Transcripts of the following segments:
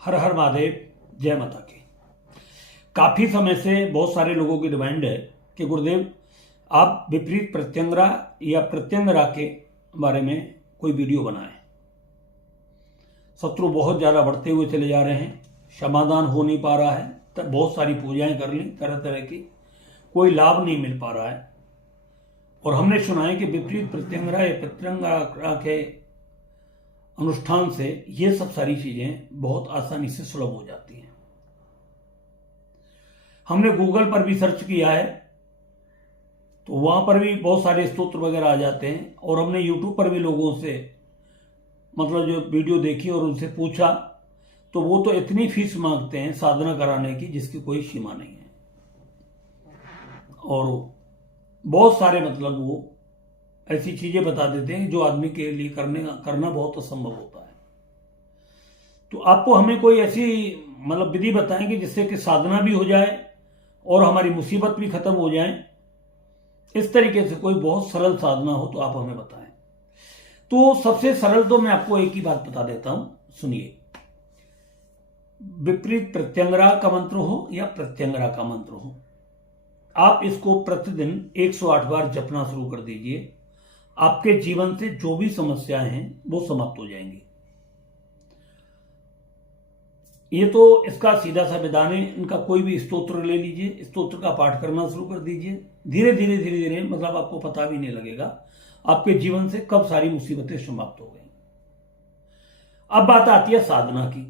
हर हर महादेव, जय माता की। काफी समय से बहुत सारे लोगों की डिमांड है कि गुरुदेव आप विपरीत प्रत्यंगरा या प्रत्यंगरा के बारे में कोई वीडियो बनाएं। शत्रु बहुत ज्यादा बढ़ते हुए चले जा रहे हैं, समाधान हो नहीं पा रहा है, तब बहुत सारी पूजाएं कर ली तरह तरह की, कोई लाभ नहीं मिल पा रहा है। और हमने सुना है कि विपरीत प्रत्यंगरा या प्रत्यंगरा के अनुष्ठान से ये सब सारी चीजें बहुत आसानी से सुलभ हो जाती हैं। हमने गूगल पर भी सर्च किया है तो वहां पर भी बहुत सारे स्तोत्र वगैरह आ जाते हैं, और हमने यूट्यूब पर भी लोगों से मतलब जो वीडियो देखी और उनसे पूछा तो वो तो इतनी फीस मांगते हैं साधना कराने की जिसकी कोई सीमा नहीं है। और बहुत सारे मतलब वो ऐसी चीजें बता देते हैं जो आदमी के लिए करना बहुत असंभव होता है। तो आपको हमें कोई ऐसी मतलब विधि बताएंगे जिससे कि साधना भी हो जाए और हमारी मुसीबत भी खत्म हो जाए। इस तरीके से कोई बहुत सरल साधना हो तो आप हमें बताएं। तो सबसे सरल तो मैं आपको एक ही बात बता देता हूं, सुनिए। विपरीत प्रत्यंगरा का मंत्र हो या प्रत्यंगरा का मंत्र हो, आप इसको प्रतिदिन 108 बार जपना शुरू कर दीजिए। आपके जीवन से जो भी समस्याएं हैं वो समाप्त हो जाएंगी। ये तो इसका सीधा सा विधान है। इनका कोई भी स्तोत्र ले लीजिए, स्तोत्र का पाठ करना शुरू कर दीजिए। धीरे धीरे धीरे धीरे मतलब आपको पता भी नहीं लगेगा आपके जीवन से कब सारी मुसीबतें समाप्त हो गई। अब बात आती है साधना की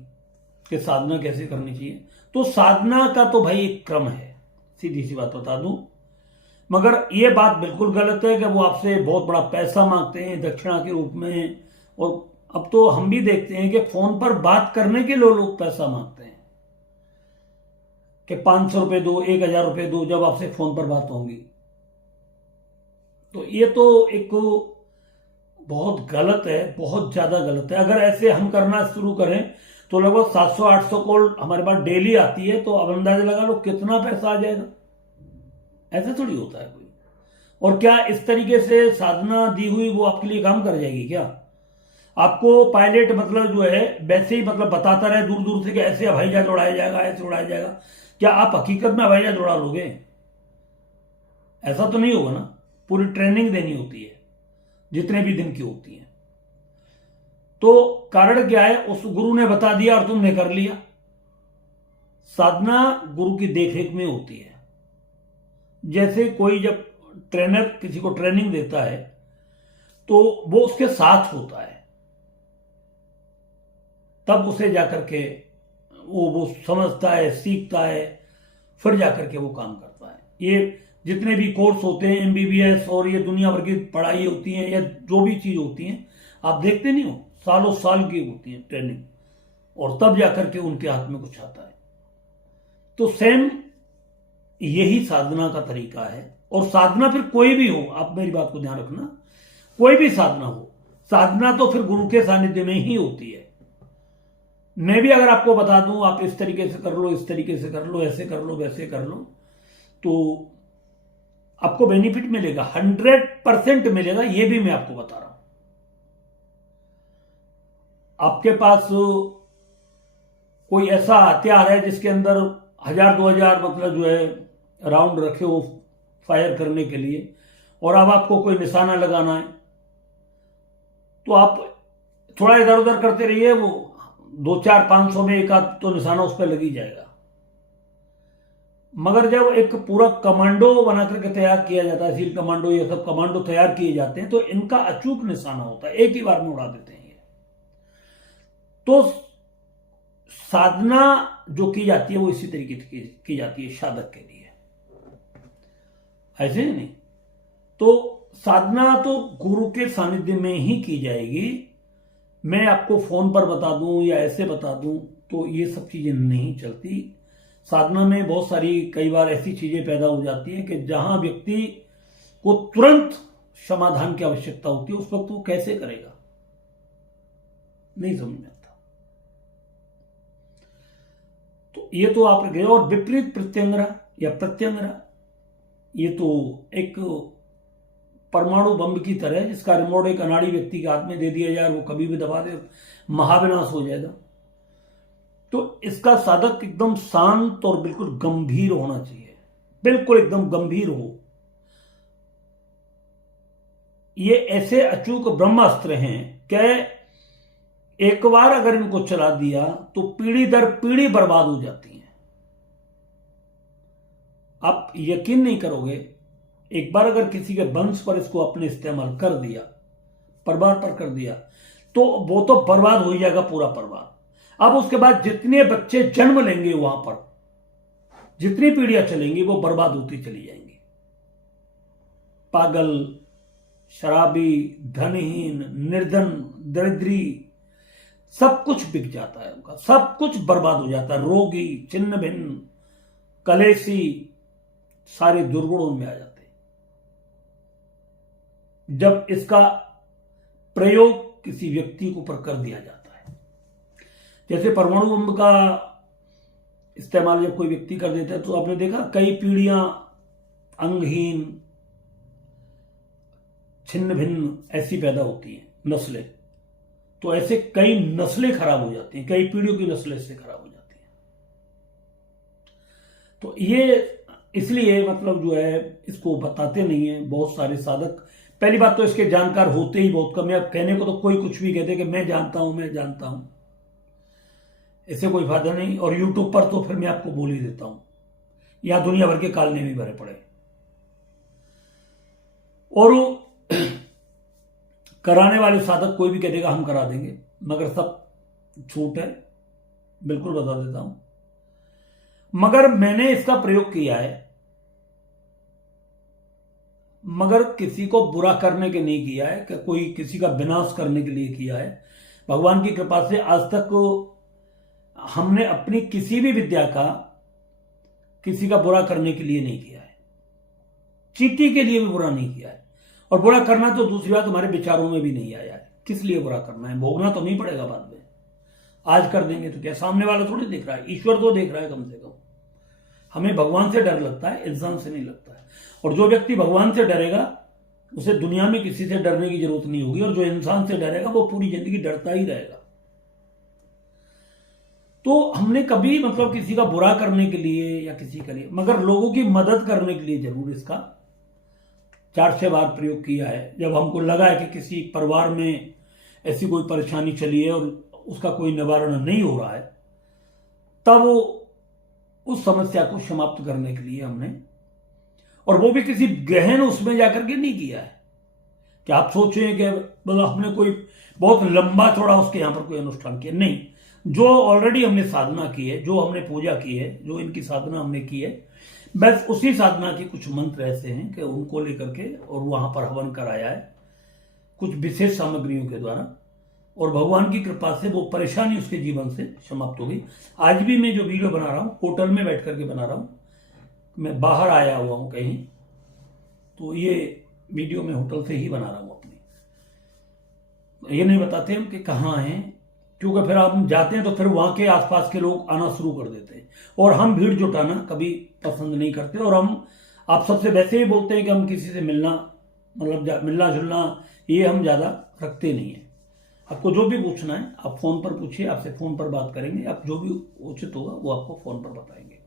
कि साधना कैसे करनी चाहिए। तो साधना का तो भाई एक क्रम है, सीधी सी बात बता दूं। मगर यह बात बिल्कुल गलत है कि वो आपसे बहुत बड़ा पैसा मांगते हैं दक्षिणा के रूप में। और अब तो हम भी देखते हैं कि फोन पर बात करने के लिए लोग पैसा मांगते हैं कि 500 रुपए दो, 1000 रुपए दो जब आपसे फोन पर बात होंगी। तो ये तो एक बहुत गलत है, बहुत ज्यादा गलत है। अगर ऐसे हम करना शुरू करें तो लगभग 700-800 कॉल हमारे पास डेली आती है, तो अब अंदाजा लगा लो कितना पैसा आ जाएगा। ऐसा थोड़ी होता है कोई। और क्या इस तरीके से साधना दी हुई वो आपके लिए काम कर जाएगी क्या? आपको पायलट मतलब जो है वैसे ही मतलब बताता रहे दूर दूर से कि ऐसे हवाई जहाज उड़ाया जाएगा, ऐसे उड़ाया जाएगा, क्या आप हकीकत में हवाई जहाज उड़ा लोगे? ऐसा तो नहीं होगा ना। पूरी ट्रेनिंग देनी होती है जितने भी दिन की होती है। तो कारण क्या है, उस गुरु ने बता दिया और तुमने कर लिया। साधना गुरु की देखरेख में होती है। जैसे कोई जब ट्रेनर किसी को ट्रेनिंग देता है तो वो उसके साथ होता है, तब उसे जाकर के वो समझता है, सीखता है, फिर जाकर के वो काम करता है। ये जितने भी कोर्स होते हैं एमबीबीएस और ये दुनिया भर की पढ़ाई होती है या जो भी चीज होती है, आप देखते नहीं हो, सालों साल की होती है ट्रेनिंग, और तब जाकर के उनके हाथ में कुछ आता है। तो सेम यही साधना का तरीका है। और साधना फिर कोई भी हो, आप मेरी बात को ध्यान रखना, कोई भी साधना हो, साधना तो फिर गुरु के सानिध्य में ही होती है। मैं भी अगर आपको बता दूं आप इस तरीके से कर लो, इस तरीके से कर लो, ऐसे कर लो, वैसे कर लो, तो आपको बेनिफिट मिलेगा, 100% मिलेगा। ये भी मैं आपको बता रहा हूं। आपके पास कोई ऐसा हथियार है जिसके अंदर 1000-2000 मतलब जो है राउंड रखे हो फायर करने के लिए, और अब आपको कोई निशाना लगाना है तो आप थोड़ा इधर उधर करते रहिए, वो 200-400-500 में एक आध तो निशाना उस पर लग ही जाएगा। मगर जब एक पूरा कमांडो बना करके तैयार किया जाता है, सील कमांडो, ये सब कमांडो तैयार किए जाते हैं, तो इनका अचूक निशाना होता है, एक ही बार में उड़ा देते हैं ये। तो साधना जो की जाती है वो इसी तरीके से की जाती है साधक के लिए, ऐसे ही नहीं। तो साधना तो गुरु के सानिध्य में ही की जाएगी। मैं आपको फोन पर बता दूं या ऐसे बता दूं तो ये सब चीजें नहीं चलती। साधना में बहुत सारी कई बार ऐसी चीजें पैदा हो जाती हैं कि जहां व्यक्ति को तुरंत समाधान की आवश्यकता होती है, उस वक्त वो कैसे करेगा, नहीं समझ में आता। तो ये तो आप गए। और विपरीत प्रत्यंगरा या प्रत्यंगरा, ये तो एक परमाणु बम की तरह है जिसका रिमोट एक अनाड़ी व्यक्ति के हाथ में दे दिया जाए, वो कभी भी दबा दे, महाविनाश हो जाएगा। तो इसका साधक एकदम शांत और बिल्कुल गंभीर होना चाहिए, बिल्कुल एकदम गंभीर हो। ये ऐसे अचूक ब्रह्मास्त्र हैं कि एक बार अगर इनको चला दिया तो पीढ़ी दर पीढ़ी बर्बाद हो जाती है। आप यकीन नहीं करोगे, एक बार अगर किसी के वंश पर इसको अपने इस्तेमाल कर दिया, परिवार पर कर दिया, तो वो तो बर्बाद हो जाएगा पूरा परिवार। अब उसके बाद जितने बच्चे जन्म लेंगे वहां पर, जितनी पीढ़ियां चलेंगी वो बर्बाद होती चली जाएंगी। पागल, शराबी, धनहीन, निर्धन, दरिद्री, सब कुछ बिक जाता है उनका, सब कुछ बर्बाद हो जाता है। रोगी, छिन्न भिन्न, कलेशी, सारे दुर्गुण में आ जाते हैं जब इसका प्रयोग किसी व्यक्ति के ऊपर कर दिया जाता है। जैसे परमाणु बम का इस्तेमाल जब कोई व्यक्ति कर देता है तो आपने देखा कई पीढ़ियां अंगहीन, छिन्न भिन्न ऐसी पैदा होती हैं, नस्लें। तो ऐसे कई नस्लें खराब हो जाती हैं, कई पीढ़ियों की नस्लें इससे खराब हो जाती हैं। तो ये इसलिए मतलब जो है इसको बताते नहीं है बहुत सारे साधक। पहली बात तो इसके जानकार होते ही बहुत कम है। अब कहने को तो कोई कुछ भी कहते कि मैं जानता हूं, मैं जानता हूं, इससे कोई फायदा नहीं। और यूट्यूब पर तो फिर मैं आपको बोल ही देता हूं, यहां दुनिया भर के कालने भी भरे पड़े। और कराने वाले साधक कोई भी कह देगा हम करा देंगे, मगर सब झूठ है, बिल्कुल बता देता हूं। मगर मैंने इसका प्रयोग किया है, मगर किसी को बुरा करने के नहीं किया है, कि कोई किसी का विनाश करने के लिए किया है। भगवान की कृपा से आज तक हमने अपनी किसी भी विद्या का किसी का बुरा करने के लिए नहीं किया है, चींटी के लिए भी बुरा नहीं किया है। और बुरा करना तो दूसरी बात हमारे विचारों में भी नहीं आया है। किस लिए बुरा करना है, भोगना तो नहीं पड़ेगा बाद में। आज कर देंगे तो क्या, सामने वाला थोड़ी देख रहा है, ईश्वर तो देख रहा है कम से कम। हमें भगवान से डर लगता है, इंसान से नहीं लगता है। और जो व्यक्ति भगवान से डरेगा उसे दुनिया में किसी से डरने की जरूरत नहीं होगी, और जो इंसान से डरेगा वो पूरी जिंदगी डरता ही रहेगा। तो हमने कभी मतलब किसी का बुरा करने के लिए या किसी के लिए, मगर लोगों की मदद करने के लिए जरूर इसका 4-6 बार प्रयोग किया है। जब हमको लगा है कि किसी परिवार में ऐसी कोई परेशानी चली है और उसका कोई निवारण नहीं हो रहा है, तब वो उस समस्या को समाप्त करने के लिए हमने, और वो भी किसी गहन उसमें जाकर के नहीं किया है कि आप सोचें कि मतलब हमने कोई बहुत लंबा चौड़ा उसके यहां पर कोई अनुष्ठान किया, नहीं। जो ऑलरेडी हमने साधना की है, जो हमने पूजा की है, जो इनकी साधना हमने की है, बस उसी साधना के कुछ मंत्र ऐसे हैं कि उनको लेकर के और वहां पर हवन कराया है कुछ विशेष सामग्रियों के द्वारा, और भगवान की कृपा से वो परेशानी उसके जीवन से समाप्त हो गई। आज भी मैं जो वीडियो बना रहा हूं होटल में बैठ करके बना रहा हूं, मैं बाहर आया हुआ हूं कहीं, तो ये वीडियो मैं होटल से ही बना रहा हूं अपनी। ये नहीं बताते हम कि कहाँ हैं, क्योंकि फिर आप जाते हैं तो फिर वहां के आसपास के लोग आना शुरू कर देते हैं, और हम भीड़ जुटाना कभी पसंद नहीं करते। और हम आप सबसे वैसे ही बोलते हैं कि हम किसी से मिलना, मतलब मिलना जुलना, ये हम ज्यादा रखते नहीं है। आपको जो भी पूछना है आप फोन पर पूछिए, आपसे फोन पर बात करेंगे, आप जो भी उचित होगा वो आपको फोन पर बताएंगे।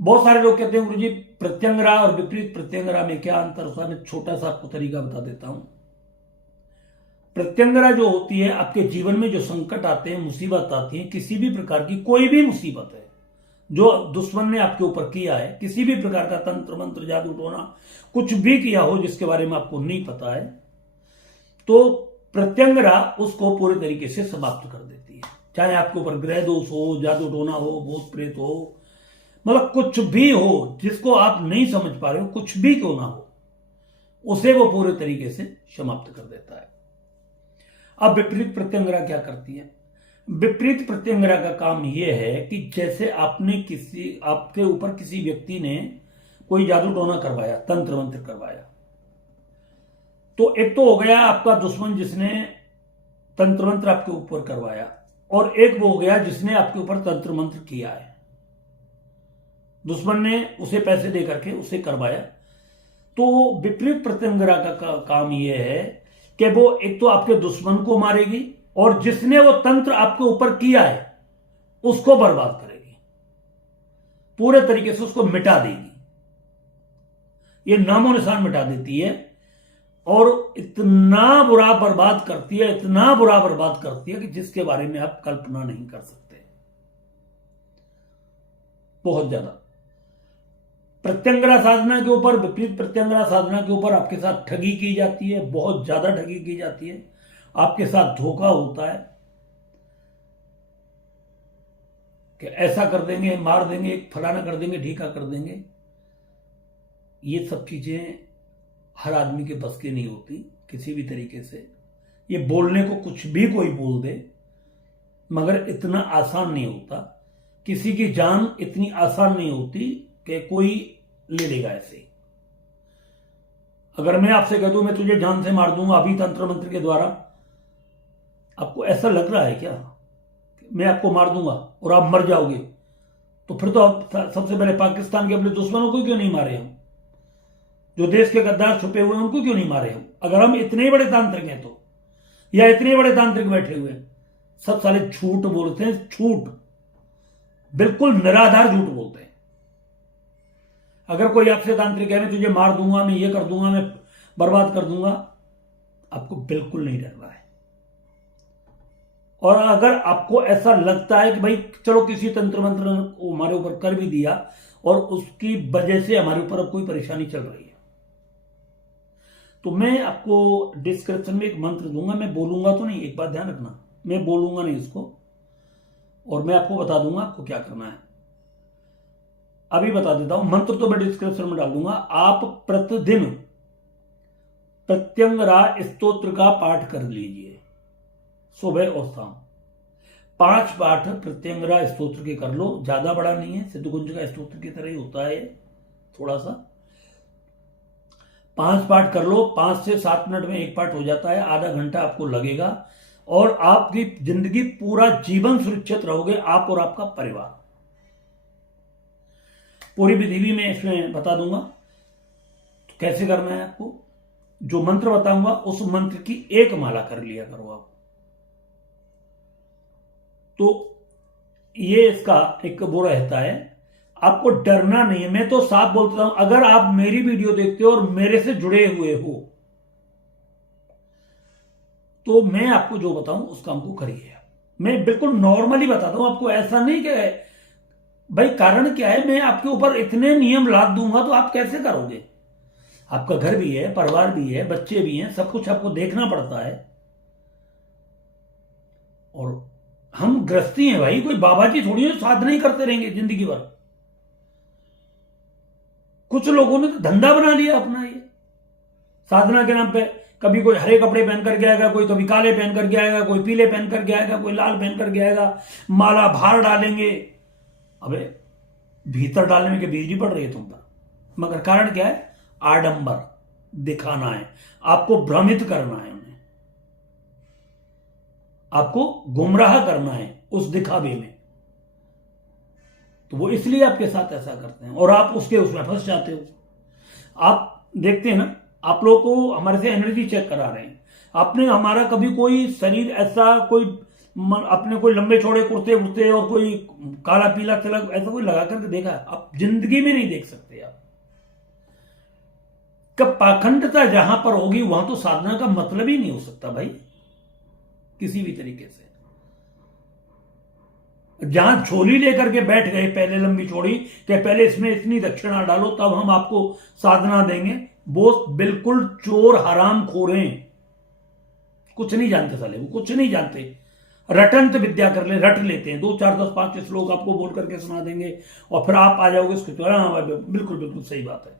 बहुत सारे लोग कहते हैं गुरु जी प्रत्यंगरा और विपरीत प्रत्यंगरा में क्या अंतर होता है। मैं छोटा सा आपको तरीका बता देता हूं। प्रत्यंगरा जो होती है, आपके जीवन में जो संकट आते हैं, मुसीबत आती है, किसी भी प्रकार की कोई भी मुसीबत है जो दुश्मन ने आपके ऊपर किया है, किसी भी प्रकार का तंत्र मंत्र जादू टोना कुछ भी किया हो जिसके बारे में आपको नहीं पता है, तो प्रत्यंगरा उसको पूरे तरीके से समाप्त कर देती है। चाहे आपके ऊपर ग्रह दोष हो, जादू टोना हो, भूत प्रेत हो, मतलब कुछ भी हो जिसको आप नहीं समझ पा रहे हो, कुछ भी क्यों ना हो, उसे वो पूरे तरीके से समाप्त कर देता है। अब विपरीत प्रत्यंगरा क्या करती है? विपरीत प्रत्यंगरा का काम यह है कि जैसे आपके ऊपर किसी व्यक्ति ने कोई जादू टोना करवाया, तंत्र मंत्र करवाया, तो एक तो हो गया आपका दुश्मन जिसने तंत्र मंत्र आपके ऊपर करवाया, और एक वो हो गया जिसने आपके ऊपर तंत्र मंत्र किया है। दुश्मन ने उसे पैसे दे करके उसे करवाया। तो विपरीत प्रत्यंगरा का काम यह है कि वो एक तो आपके दुश्मन को मारेगी, और जिसने वो तंत्र आपके ऊपर किया है उसको बर्बाद करेगी, पूरे तरीके से उसको मिटा देगी, ये नामो निशान मिटा देती है। और इतना बुरा बर्बाद करती है, इतना बुरा बर्बाद करती है कि जिसके बारे में आप कल्पना नहीं कर सकते, बहुत ज्यादा। प्रत्यंगरा साधना के ऊपर, विपरीत प्रत्यंगरा साधना के ऊपर आपके साथ ठगी की जाती है, बहुत ज्यादा ठगी की जाती है, आपके साथ धोखा होता है कि ऐसा कर देंगे, मार देंगे, फलाना कर देंगे, ढीका कर देंगे। ये सब चीजें हर आदमी के बस की नहीं होती किसी भी तरीके से। ये बोलने को कुछ भी कोई बोल दे, मगर इतना आसान नहीं होता, किसी की जान इतनी आसान नहीं होती कि कोई ले लेगा ऐसे। अगर मैं आपसे कह दूं मैं तुझे जान से मार दूंगा अभी तंत्र मंत्र के द्वारा, आपको ऐसा लग रहा है क्या मैं आपको मार दूंगा और आप मर जाओगे? तो फिर तो आप सबसे पहले पाकिस्तान के अपने दुश्मनों को क्यों नहीं मारे हम? जो देश के गद्दार छुपे हुए हैं उनको क्यों नहीं मारे हम? अगर हम इतने बड़े तांत्रिक हैं तो, या इतने बड़े तांत्रिक बैठे हुए हैं, सब सारे झूठ बोलते हैं, झूठ, बिल्कुल निराधार झूठ बोलते हैं। अगर कोई आपसे तांत्रिक है मैं तुझे मार दूंगा, मैं ये कर दूंगा, मैं बर्बाद कर दूंगा, आपको बिल्कुल नहीं डर रहा है। और अगर आपको ऐसा लगता है कि भाई चलो किसी तंत्र मंत्र ने हमारे ऊपर कर भी दिया और उसकी वजह से हमारे ऊपर अब कोई परेशानी चल रही है, तो मैं आपको डिस्क्रिप्शन में एक मंत्र दूंगा, मैं बोलूंगा तो नहीं, एक बात ध्यान रखना, मैं बोलूंगा नहीं इसको, और मैं आपको बता दूंगा आपको क्या करना है। अभी बता देता हूं, मंत्र तो मैं डिस्क्रिप्शन में डाल दूंगा। आप प्रतिदिन प्रत्यंगरा स्तोत्र का पाठ कर लीजिए, सुबह और शाम 5 पाठ प्रत्यंगरा स्तोत्र के कर लो, ज्यादा बड़ा नहीं है, सिद्धकुंज का स्तोत्र की तरह ही होता है थोड़ा सा। 5 पाठ कर लो, 5 से 7 मिनट में एक पाठ हो जाता है, आधा घंटा आपको लगेगा और आपकी जिंदगी, पूरा जीवन सुरक्षित रहोगे आप और आपका परिवार। पूरी विधि भी मैं इसमें बता दूंगा तो कैसे करना है आपको। जो मंत्र बताऊंगा उस मंत्र की एक माला कर लिया करो आप। तो ये इसका एक वो रहता है, आपको डरना नहीं है। मैं तो साफ बोलता हूं, अगर आप मेरी वीडियो देखते हो और मेरे से जुड़े हुए हो तो मैं आपको जो बताऊं उस काम को करिए। मैं बिल्कुल नॉर्मली बताता हूं आपको, ऐसा नहीं कि भाई कारण क्या है, मैं आपके ऊपर इतने नियम लाद दूंगा तो आप कैसे करोगे? आपका घर भी है, परिवार भी है, बच्चे भी हैं, सब कुछ आपको देखना पड़ता है। और हम गृहस्थी हैं भाई, कोई बाबा जी थोड़ी है साधना ही करते रहेंगे जिंदगी भर। कुछ लोगों ने तो धंधा बना लिया अपना ये साधना के नाम पे। कभी कोई हरे कपड़े पहन करके आएगा, कोई कभी काले पहन करके आएगा, कोई पीले पहन करके आएगा, कोई लाल पहन करके आएगा, माला भार डालेंगे। अबे भीतर डालने में के बिजली पड़ रही है तुम पर, मगर कारण क्या है? आडंबर दिखाना है, आपको भ्रमित करना है, उन्हें आपको गुमराह करना है उस दिखावे में। तो वो इसलिए आपके साथ ऐसा करते हैं और आप उसमें फंस जाते हो। आप देखते हैं ना, आप लोगों को हमारे से एनर्जी चेक करा रहे हैं, आपने हमारा कभी कोई शरीर ऐसा कोई अपने कोई लंबे चौड़े कुर्ते उड़ते और कोई काला पीला तिलक ऐसा कोई लगा करके देखा? आप जिंदगी में नहीं देख सकते। आप कब पाखंडता जहां पर होगी वहां तो साधना का मतलब ही नहीं हो सकता भाई, किसी भी तरीके से। जहां झोली लेकर के बैठ गए पहले लंबी चौड़ी कि पहले इसमें इतनी दक्षिणा डालो तब हम आपको साधना देंगे, वो बिल्कुल चोर हराम खोरे, कुछ नहीं जानते साले, वो कुछ नहीं जानते। रटंत विद्या कर ले, रट लेते हैं, 2 4 10 5 श्लोक आपको बोल करके सुना देंगे और फिर आप आ जाओगे उसके तो हाँ बिल्कुल बिल्कुल सही बात है।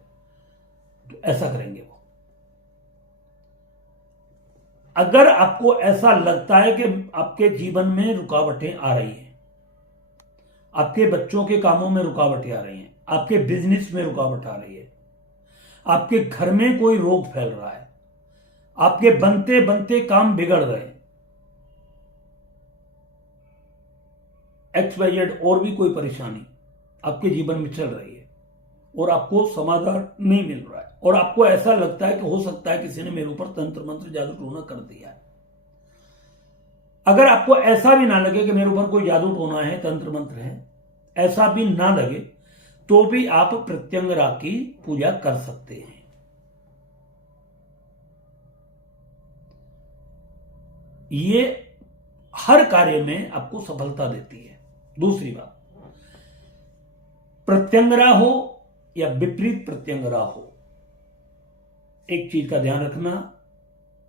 तो ऐसा करेंगे वो। अगर आपको ऐसा लगता है कि आपके जीवन में रुकावटें आ रही हैं, आपके बच्चों के कामों में रुकावटें आ रही हैं, आपके बिजनेस में रुकावट आ रही है, आपके घर में कोई रोग फैल रहा है, आपके बनते बनते काम बिगड़ रहे हैं, XYZ और भी कोई परेशानी आपके जीवन में चल रही है और आपको समाधान नहीं मिल रहा है और आपको ऐसा लगता है कि हो सकता है किसी ने मेरे ऊपर तंत्र मंत्र जादू टोना कर दिया है, अगर आपको ऐसा भी ना लगे कि मेरे ऊपर कोई जादू टोना है, तंत्र मंत्र है, ऐसा भी ना लगे तो भी आप प्रत्यंगरा की पूजा कर सकते हैं। ये हर कार्य में आपको सफलता देती है। दूसरी बात, प्रत्यंगरा हो या विपरीत प्रत्यंगरा हो, एक चीज का ध्यान रखना,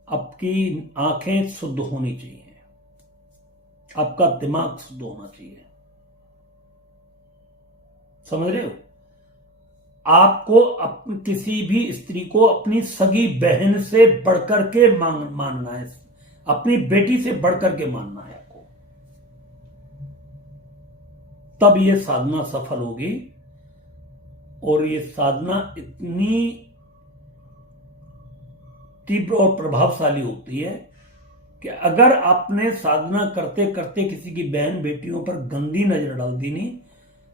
आपकी आंखें शुद्ध होनी चाहिए, आपका दिमाग शुद्ध होना चाहिए। समझ रहे हो? आपको किसी भी स्त्री को अपनी सगी बहन से बढ़कर के मानना है, अपनी बेटी से बढ़कर के मानना है आपको, तब यह साधना सफल होगी। और ये साधना इतनी तीव्र और प्रभावशाली होती है कि अगर आपने साधना करते करते किसी की बहन बेटियों पर गंदी नजर डाल दी नहीं,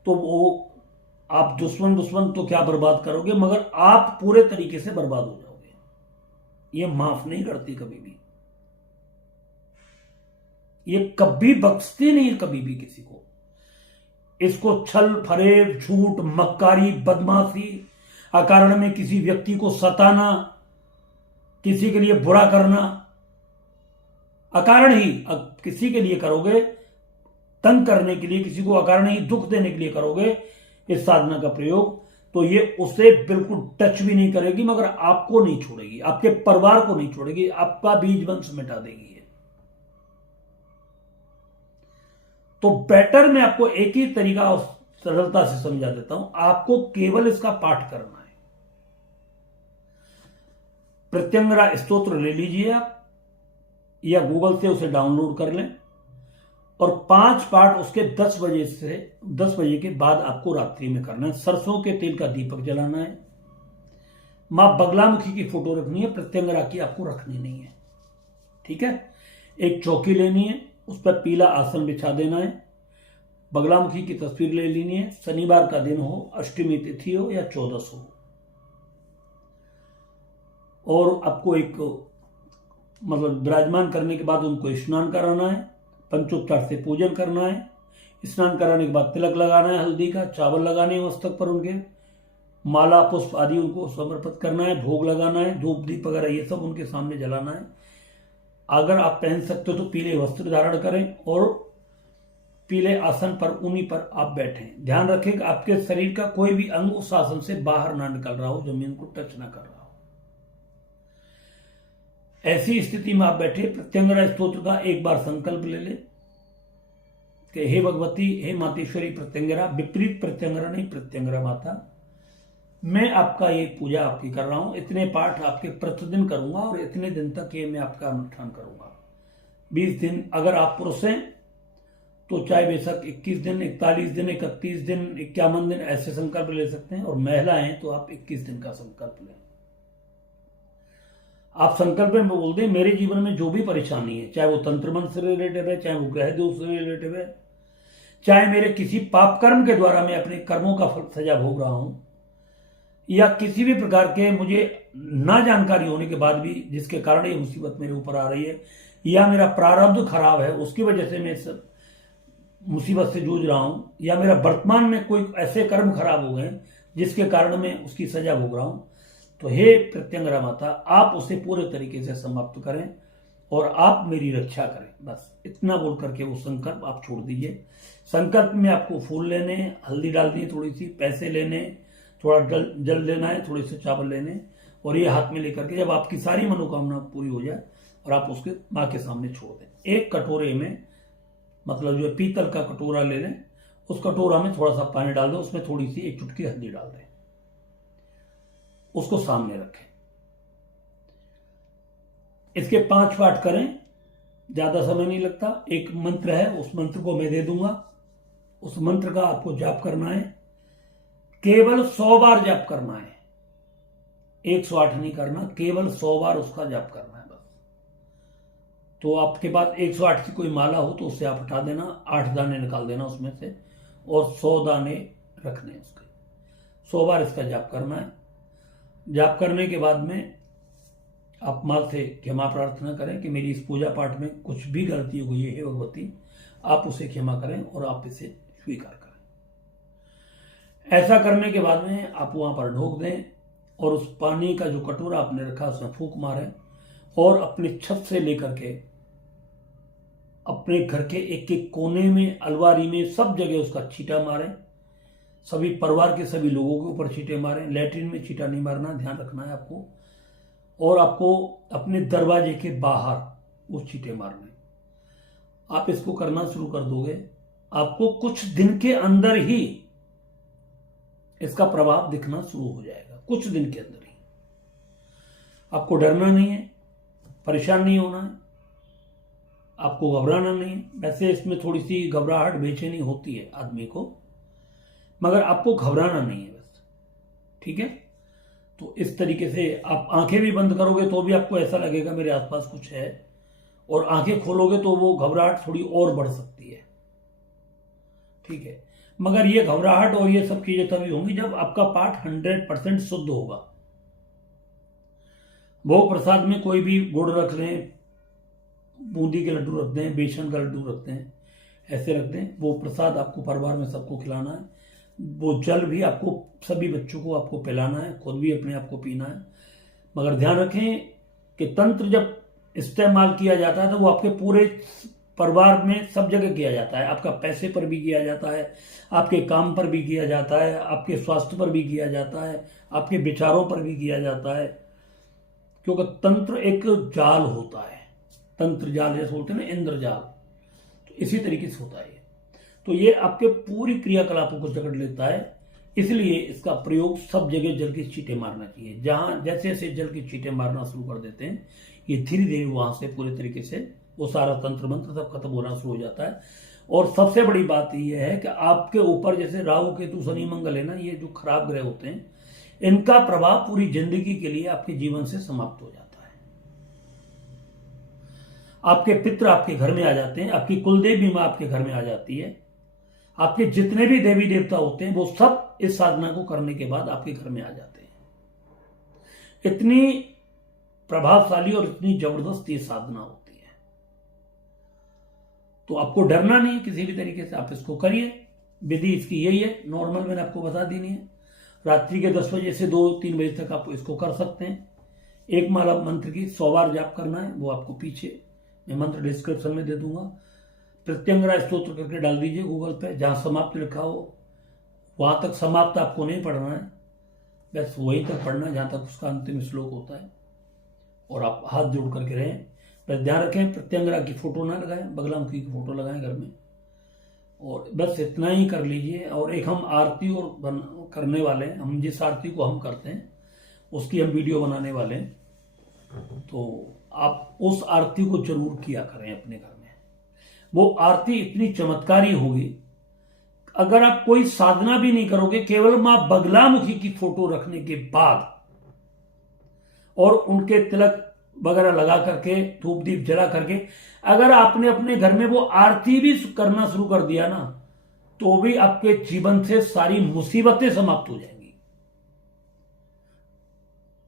तो वो आप दुश्मन तो क्या बर्बाद करोगे, मगर आप पूरे तरीके से बर्बाद हो जाओगे। ये माफ नहीं करती कभी भी, ये कभी बख्शती नहीं कभी भी किसी को। इसको छल फरेब, झूठ, मक्कारी, बदमाशी, अकारण में किसी व्यक्ति को सताना, किसी के लिए बुरा करना, अकारण ही किसी के लिए करोगे, तंग करने के लिए, किसी को अकारण ही दुख देने के लिए करोगे इस साधना का प्रयोग, तो ये उसे बिल्कुल टच भी नहीं करेगी, मगर आपको नहीं छोड़ेगी, आपके परिवार को नहीं छोड़ेगी, आपका बीज वंश मिटा देगी। तो बेटर मैं आपको एक ही तरीका सरलता से समझा देता हूं, आपको केवल इसका पाठ करना है। प्रत्यंगरा स्तोत्र ले लीजिए आप, या गूगल से उसे डाउनलोड कर लें, और 5 पाठ उसके 10 बजे के बाद आपको रात्रि में करना है। सरसों के तेल का दीपक जलाना है, मां बगलामुखी की फोटो रखनी है, प्रत्यंगरा की आपको रखनी नहीं है। ठीक है? एक चौकी लेनी है, उस पर पीला आसन बिछा देना है, बगलामुखी की तस्वीर ले लेनी है, शनिवार का दिन हो, अष्टमी तिथि हो या 14 हो, और आपको एक मतलब विराजमान करने के बाद उनको स्नान कराना है, पंचोपचार से पूजन करना है। स्नान कराने के बाद तिलक लगाना है, हल्दी का, चावल लगाने हैं मस्तक पर उनके, माला पुष्प आदि उनको समर्पित करना है, भोग लगाना है, धूप दीप वगैरह ये सब उनके सामने जलाना है। अगर आप पहन सकते हो तो पीले वस्त्र धारण करें और पीले आसन पर, उन्हीं पर आप बैठें। ध्यान रखें कि आपके शरीर का कोई भी अंग उस आसन से बाहर ना निकल रहा हो, जमीन को टच ना कर रहा हो। ऐसी स्थिति में आप बैठे प्रत्यंगरा स्तोत्र का एक बार संकल्प ले ले कि हे भगवती, हे मातेश्वरी प्रत्यंगरा, विपरीत प्रत्यंगरा नहीं, प्रत्यंगरा माता, मैं आपका ये पूजा आपकी कर रहा हूं, इतने पाठ आपके प्रतिदिन करूंगा और इतने दिन तक ये मैं आपका अनुष्ठान करूंगा। 20 दिन अगर आप पुरुष हैं तो चाहे बेशक 21 दिन, 41 दिन, 31 दिन, 51 दिन ऐसे संकल्प ले सकते हैं, और महिला हैं तो आप 21 दिन का संकल्प लें। आप संकल्प में बोल दें, मेरे जीवन में जो भी परेशानी है, चाहे वो तंत्र मंत्र से रिलेटेड है, चाहे वो ग्रह दोष से रिलेटेड है, चाहे मेरे किसी पाप कर्म के द्वारा मैं अपने कर्मों का फल सजा भोग रहा हूं, या किसी भी प्रकार के मुझे ना जानकारी होने के बाद भी जिसके कारण ये मुसीबत मेरे ऊपर आ रही है, या मेरा प्रारब्ध खराब है उसकी वजह से मैं सब मुसीबत से जूझ रहा हूं, या मेरा वर्तमान में कोई ऐसे कर्म खराब हो गए जिसके कारण मैं उसकी सजा भोग रहा हूं, तो हे प्रत्यंगरा माता, आप उसे पूरे तरीके से समाप्त करें और आप मेरी रक्षा करें। बस इतना बोल करके वो संकल्प आप छोड़ दीजिए। संकल्प में आपको फूल लेने, हल्दी डालनी है, थोड़ी सी पैसे लेने, थोड़ा जल लेना है, थोड़े से चावल लेने, और ये हाथ में लेकर के जब आपकी सारी मनोकामना पूरी हो जाए और आप उसके मां के सामने छोड़ दें। एक कटोरे में, मतलब जो पीतल का कटोरा ले लें, उस कटोरा में थोड़ा सा पानी डाल दें, उसमें थोड़ी सी एक चुटकी हल्दी डाल दें, उसको सामने रखें। इसके 5 पाठ करें, ज्यादा समय नहीं लगता। एक मंत्र है, उस मंत्र को मैं दे दूंगा, उस मंत्र का आपको जाप करना है, केवल 100 बार जाप करना है, 108 नहीं करना, केवल 100 बार उसका जाप करना है बस। तो आपके पास 108 की कोई माला हो तो उससे आप हटा देना, 8 दाने निकाल देना उसमें से, और 100 दाने रखने उसके। 100 बार इसका जाप करना है। जाप करने के बाद में आप माँ से क्षमा प्रार्थना करें कि मेरी इस पूजा पाठ में कुछ भी गलती हुई है भगवती, आप उसे क्षमा करें और आप इसे स्वीकार करें। ऐसा करने के बाद में आप वहां पर ढोक दें और उस पानी का जो कटोरा आपने रखा उसमें फूंक मारें और अपनी छत से लेकर के अपने घर के एक एक कोने में, अलमारी में, सब जगह उसका छींटा मारें। सभी परिवार के सभी लोगों के ऊपर छींटे मारें। लैट्रिन में छींटा नहीं मारना, ध्यान रखना है आपको। और आपको अपने दरवाजे के बाहर वो छींटे मारने। आप इसको करना शुरू कर दोगे, आपको कुछ दिन के अंदर ही इसका प्रभाव दिखना शुरू हो जाएगा। कुछ दिन के अंदर ही आपको डरना नहीं है, परेशान नहीं होना है, आपको घबराना नहीं है। वैसे इसमें थोड़ी सी घबराहट, बेचैनी होती है आदमी को, मगर आपको घबराना नहीं है बस, ठीक है। तो इस तरीके से आप आंखें भी बंद करोगे तो भी आपको ऐसा लगेगा मेरे आसपास कुछ है, और आंखें खोलोगे तो वो घबराहट थोड़ी और बढ़ सकती है, ठीक है। मगर ये घबराहट और ये सब चीजें तभी होंगी जब आपका पाठ 100% शुद्ध होगा। भोग प्रसाद में कोई भी गुड़ रख लें, बूंदी के लड्डू रख दें, बेसन का लड्डू रख दें, ऐसे रख दें। वो प्रसाद आपको परिवार में सबको खिलाना है। वो जल भी आपको सभी बच्चों को आपको पिलाना है, खुद भी अपने आप को पीना है। मगर ध्यान रखें कि तंत्र जब इस्तेमाल किया जाता है तो वो आपके पूरे परिवार में सब जगह किया जाता है। आपका पैसे पर भी किया जाता है, आपके काम पर भी किया जाता है, आपके स्वास्थ्य पर भी किया जाता है, आपके विचारों पर भी किया जाता है। क्योंकि तंत्र एक जाल होता है, तंत्र जाल जैसे बोलते हैं ना, इंद्रजाल, तो इसी तरीके से होता है। तो ये आपके पूरी क्रियाकलापों को जकड़ लेता है। इसलिए इसका प्रयोग सब जगह जल की छींटे मारना चाहिए। जहां जैसे जैसे जल की छींटे मारना शुरू कर देते हैं, ये धीरे धीरे वहां से पूरे तरीके से वो सारा तंत्र मंत्र सब खत्म होना शुरू हो जाता है। और सबसे बड़ी बात यह है कि आपके ऊपर जैसे राहु केतु शनि मंगल है ना, ये जो खराब ग्रह होते हैं, इनका प्रभाव पूरी जिंदगी के लिए आपके जीवन से समाप्त हो जाता है। आपके पितृ आपके घर में आ जाते हैं, आपकी कुलदेवी मां आपके घर में आ जाती है, आपके जितने भी देवी देवता होते हैं वो सब इस साधना को करने के बाद आपके घर में आ जाते हैं। इतनी प्रभावशाली और इतनी जबरदस्त ये साधना होती है। तो आपको डरना नहीं है किसी भी तरीके से, आप इसको करिए। विधि इसकी यही है, नॉर्मल मैंने आपको बता दी नहीं है। रात्रि के 10 बजे से 2-3 बजे तक आप इसको कर सकते हैं। एक माला मंत्र की 100 बार जाप करना है, वो आपको पीछे मैं मंत्र डिस्क्रिप्शन में दे दूंगा। प्रत्यंगरा स्तोत्र करके डाल दीजिए गूगल पे, जहां समाप्त लिखा हो वहां तक समाप्त आपको नहीं पढ़ना है, बस वहीं तक पढ़ना है जहां तक उसका अंतिम श्लोक होता है। और आप हाथ जोड़ करके रहें। बस ध्यान रखें प्रत्यंगरा की फोटो ना लगाएं, बगलामुखी की फोटो लगाएं घर में, और बस इतना ही कर लीजिए। और एक हम आरती और करने वाले हैं, हम जिस आरती को हम करते हैं उसकी हम वीडियो बनाने वाले हैं, तो आप उस आरती को जरूर किया करें अपने घर में। वो आरती इतनी चमत्कारी होगी, अगर आप कोई साधना भी नहीं करोगे, केवल मां बगलामुखी की फोटो रखने के बाद और उनके तिलक वगैरह लगा करके, धूप दीप जला करके, अगर आपने अपने घर में वो आरती भी करना शुरू कर दिया ना, तो भी आपके जीवन से सारी मुसीबतें समाप्त हो जाएंगी।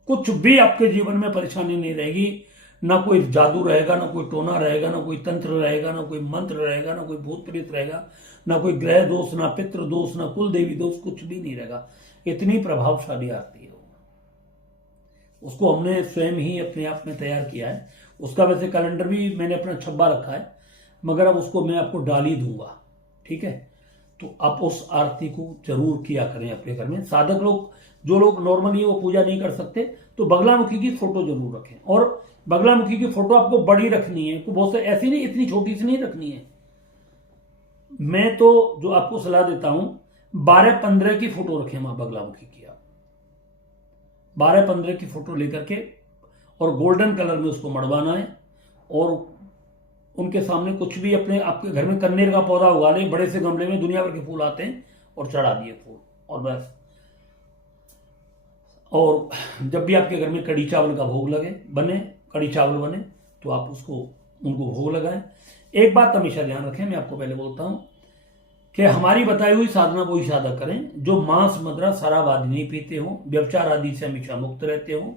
कुछ भी आपके जीवन में परेशानी नहीं रहेगी। ना कोई जादू रहेगा, ना कोई टोना रहेगा, ना कोई तंत्र रहेगा, ना कोई मंत्र रहेगा, ना कोई भूत प्रेत रहेगा, ना कोई ग्रह दोष, ना पितृ दोष, ना कुल देवी दोष, कुछ भी नहीं रहेगा। इतनी प्रभावशाली आरती है उसको हमने स्वयं ही अपने आप में तैयार किया है। उसका वैसे कैलेंडर भी मैंने अपना छब्बा रखा है, मगर अब उसको मैं आपको डाल ही दूंगा, ठीक है। तो आप उस आरती को जरूर किया करें अपने घर में। साधक लोग, जो लोग नॉर्मली वो पूजा नहीं कर सकते, तो बगलामुखी की फोटो जरूर रखें। और बगलामुखी की फोटो आपको बड़ी रखनी है, तो बहुत से ऐसी नहीं, इतनी छोटी सी नहीं रखनी है। मैं तो जो आपको सलाह देता हूं 12-15 की फोटो रखें मां बगलामुखी की। आप 12-15 की फोटो लेकर के और गोल्डन कलर में उसको मड़वाना है, और उनके सामने कुछ भी अपने आपके घर में कन्नेर का पौधा उगा लें, बड़े से गमले में दुनिया भर के फूल आते हैं, और चढ़ा दिए फूल, और बस। और जब भी आपके घर में कड़ी चावल का भोग लगे, बने कड़ी चावल बने, तो आप उनको भोग लगाएं। एक बात हमेशा ध्यान रखें, मैं आपको पहले बोलता हूं कि हमारी बताई हुई साधना वही साधक करें जो मांस, मदिरा, शराब आदि नहीं पीते हो, व्यभिचार आदि से हमेशा मुक्त रहते हो,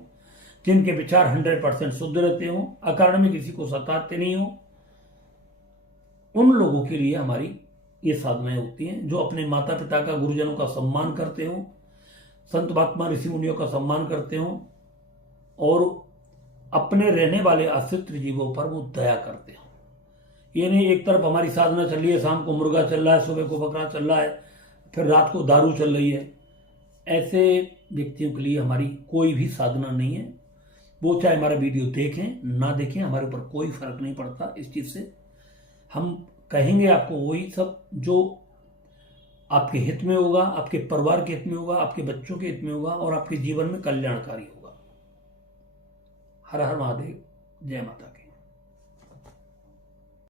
जिनके विचार 100% शुद्ध रहते हो, अकारण में किसी को सताते नहीं हो, उन लोगों के लिए हमारी ये साधनाएं होती हैं। जो अपने माता पिता का, गुरुजनों का सम्मान करते हो, संत महात्मा ऋषि मुनियों का सम्मान करते हो और अपने रहने वाले आश्रित जीवों पर वो दया करते हो। ये नहीं एक तरफ हमारी साधना चल रही है, शाम को मुर्गा चल रहा है, सुबह को बकरा चल रहा है, फिर रात को दारू चल रही है, ऐसे व्यक्तियों के लिए हमारी कोई भी साधना नहीं है। वो चाहे हमारा वीडियो देखें ना देखें, हमारे ऊपर कोई फर्क नहीं पड़ता इस चीज से। हम कहेंगे आपको वही सब जो आपके हित में होगा, आपके परिवार के हित में होगा, आपके बच्चों के हित में होगा और आपके जीवन में कल्याणकारी होगा। हर हर महादेव, जय माता की।